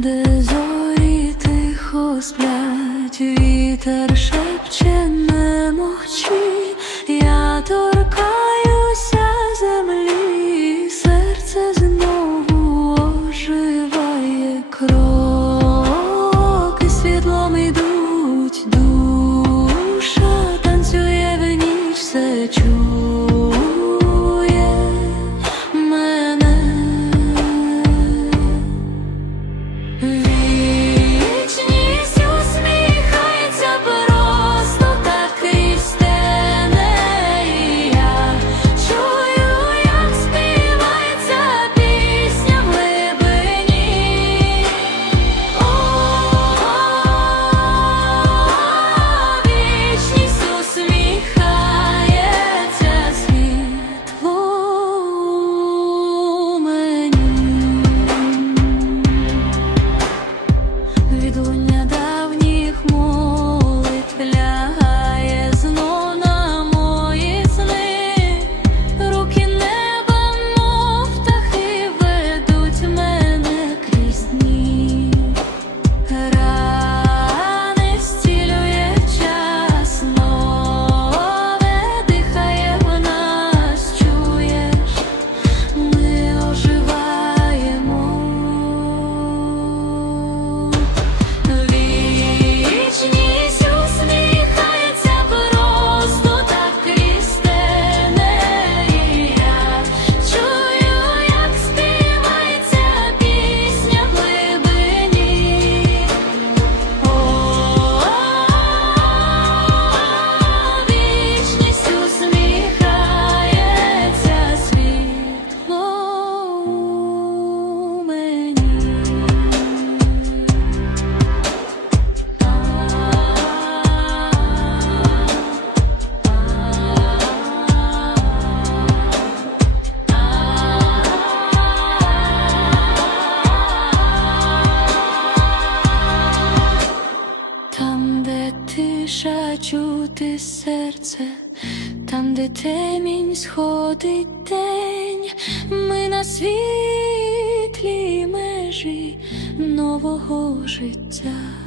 де зорі тихо сплять, вітер шепче. Тиша чути серце, там, де темінь сходить день, ми на світлі межі нового життя.